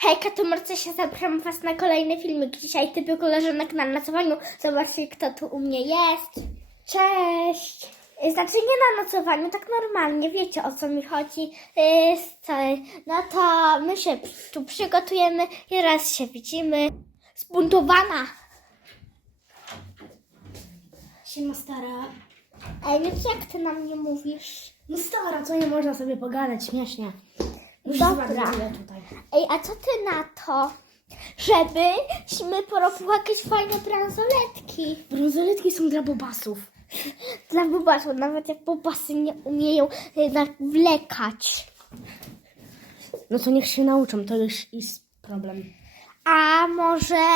Hejka, tu Marcesia, zapraszam Was na kolejny filmik. Dzisiaj typy koleżanek na nocowaniu. Zobaczcie, kto tu u mnie jest. Cześć! Znaczy nie na nocowaniu, tak normalnie, wiecie o co mi chodzi. No to my się tu przygotujemy i raz się widzimy. Zbuntowana! Siema stara. Ej, więc jak ty na mnie mówisz? No stara, co nie można sobie pogadać śmiesznie. Musisz Dobra. zobaczyć, ile tutaj. Ej, a co ty na to, żebyśmy porobiły jakieś fajne bransoletki? Brązoletki są dla bobasów. Dla bobasów, nawet jak bobasy nie umieją jednak wlekać. No to niech się nauczą, to już jest problem. A może,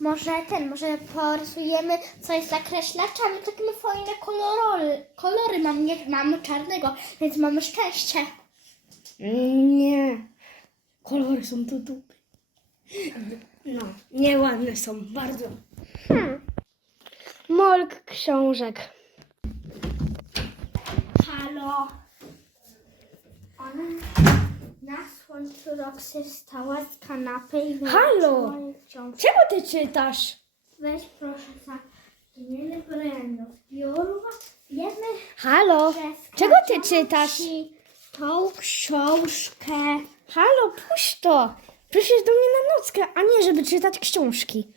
może ten, może porysujemy coś z zakreślaczami, takie fajne kolory. Kolory mam, nie, mamy czarnego, więc mamy szczęście. Nie. Kolory są tu tu. No, nieładne są, bardzo. Hmm. Molk książek. Halo. Ona na słońcu Roxy wstała z kanapy i wyjęła Halo. moje książki. Czego ty czytasz? Weź proszę za imienny brandów. Biurwa, wiemy, Halo, że czego ty czytasz? Tą książkę. Halo, puść to. Przyszedł do mnie na nockę, a nie żeby czytać książki.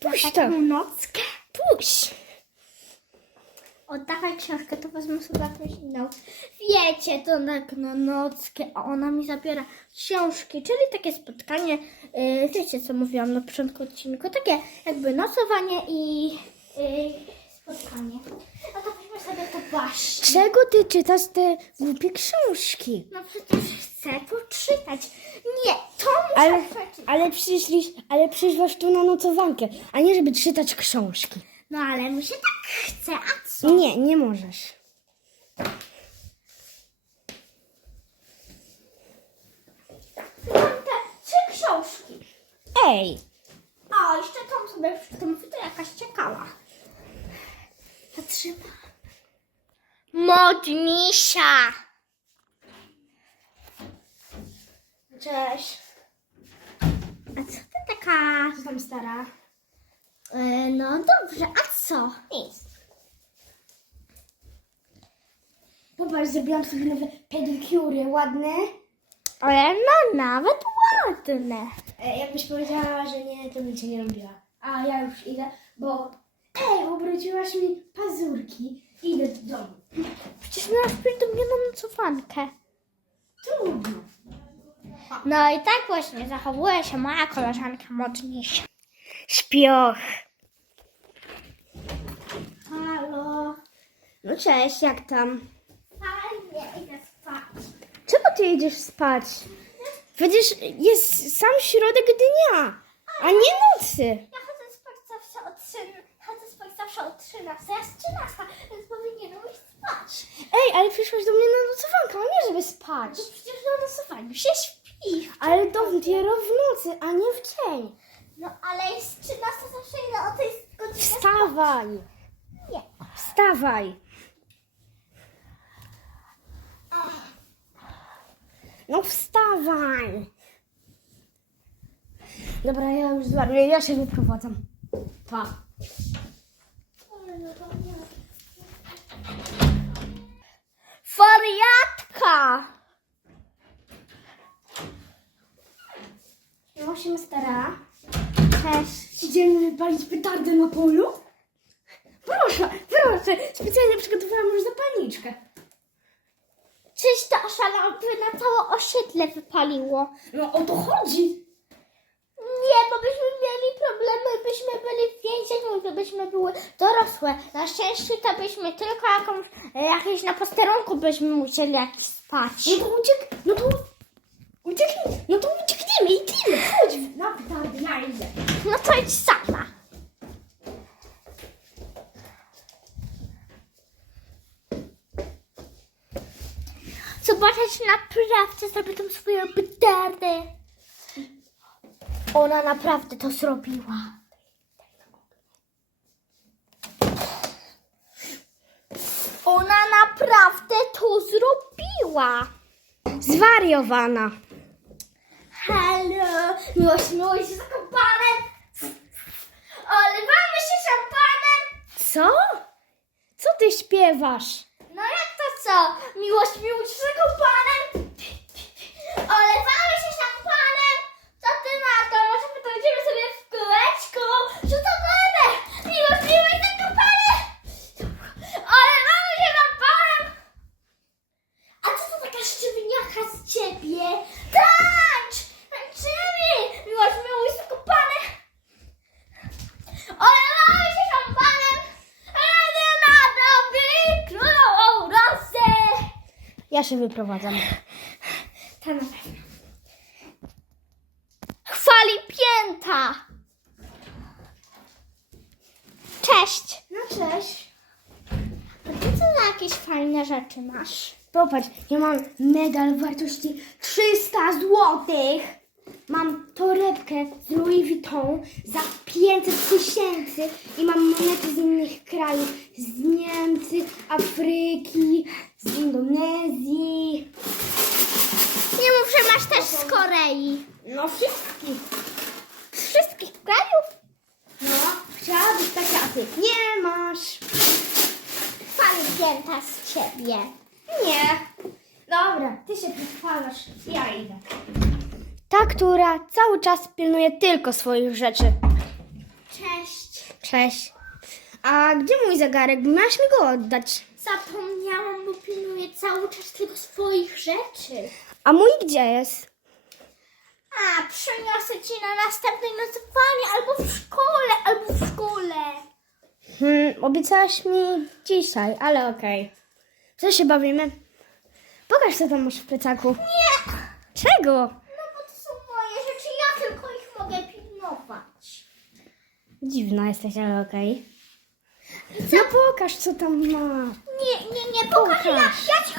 Puść to. Taką nockę. Puść. Oddawaj książkę, to wezmę sobie jakąś inną. Wiecie, to tak na nockę, a ona mi zabiera książki, czyli takie spotkanie, yy, wiecie co mówiłam na początku odcinku, takie jakby nocowanie i yy, spotkanie. No to weźmy sobie to właśnie. Czego ty czytasz te głupie książki? No przecież chcę poczytać. Nie, to muszę Ale, przeczytać. ale, przyszli, ale przyszłaś tu na nocowankę, a nie żeby czytać książki. No ale mi się tak chce, a co? Nie, nie możesz. Mam te trzy książki. Ej, A, jeszcze tam sobie przeczytam, to jakaś ciekawa. Zatrzymam. Modnisia. Cześć. A co ty taka... Co tam stara? E, no dobrze, a co? Nic. Popatrz, zrobiłam sobie nowe pedikury, ładne. Ale no nawet ładne. E, jakbyś powiedziała, że nie, to bym cię nie lubiła. A ja już idę, bo... Ej, ubrudziłaś mi pazurki. Idę do domu. Przecież miałaś przyjść do mnie na nocowankę. Trudno. No i tak właśnie zachowuje się moja koleżanka modnisia. Śpioch. Halo. No cześć, jak tam? Fajnie, idę spać. Czego ty jedziesz spać? Przecież jest sam środek dnia, a nie nocy. Ja chodzę spać zawsze o 3, chodzę spać zawsze o 13, ja jest 13, więc powinienem iść spać. Ej, ale przyszłaś do mnie na nocowankę, a nie żeby spać. To przecież na losowaniu się śpi. Ale dopiero w nocy, a nie w dzień. No ale jest 13, zawsze idę o tej godzinie. Wstawaj. Nie. Wstawaj. No wstawaj. Dobra, ja już zwariuję, ja się wyprowadzam. Pa. Się stara. Cześć. Idziemy wypalić petardę na polu? Proszę, proszę. Specjalnie przygotowałam już zapalniczkę. Czyś to oszalałby na całe osiedle wypaliło. No o to chodzi. Nie, bo byśmy mieli problemy, byśmy byli w więzieniu, gdybyśmy były dorosłe. Na szczęście to byśmy tylko jakąś, jakieś na posterunku byśmy musieli jakiś spać. No to uciek... No to... Ucieknij. No to uciekniemy i tyle. Chodź na petardę, ja idę. No to idź sama. Zobaczyć naprawdę zrobię tą swoją petardę. Ona naprawdę to zrobiła. Ona naprawdę to zrobiła. Zwariowana. Halo, miłość, miłość zakopanem. Olewamy się szampanem. Co? Co ty śpiewasz? No jak to co? Miłość, miłość zakopanem. Ciebie? Tańcz! Tańczymy! Miłość, miłość z zakopanem. Olewamy się szampanem. Radę na dobry królową rosę. Ja się wyprowadzam. Ta na pewno. Chwali pięta. Cześć. No cześć. A ty co za jakieś fajne rzeczy masz? Popatrz, ja mam medal wartości 300 złotych. Mam torebkę z Louis Vuitton za 500 tysięcy i mam monety z innych krajów. Z Niemcy, Afryki, z Indonezji. Nie mów, że masz też z Korei. No wszystkich. Z wszystkich krajów? No, chciałabyś takie, a ty nie masz. Pięta z ciebie. Nie. Dobra, ty się pochwalasz, ja idę. Ta, która cały czas pilnuje tylko swoich rzeczy. Cześć. Cześć. A gdzie mój zegarek? Masz mi go oddać. Zapomniałam, bo pilnuję cały czas tylko swoich rzeczy. A mój gdzie jest? A, przyniosę ci na następne nocowanie albo w szkole, albo w szkole. Hmm, obiecałaś mi dzisiaj, ale okej. Co się bawimy? Pokaż, co tam masz w plecaku. Nie! Czego? No bo to są moje rzeczy, ja tylko ich mogę pilnować. Dziwna jesteś, ale okej. No pokaż, co tam ma. Nie, nie, nie, pokaż, ja, Pokaż. ja, ci,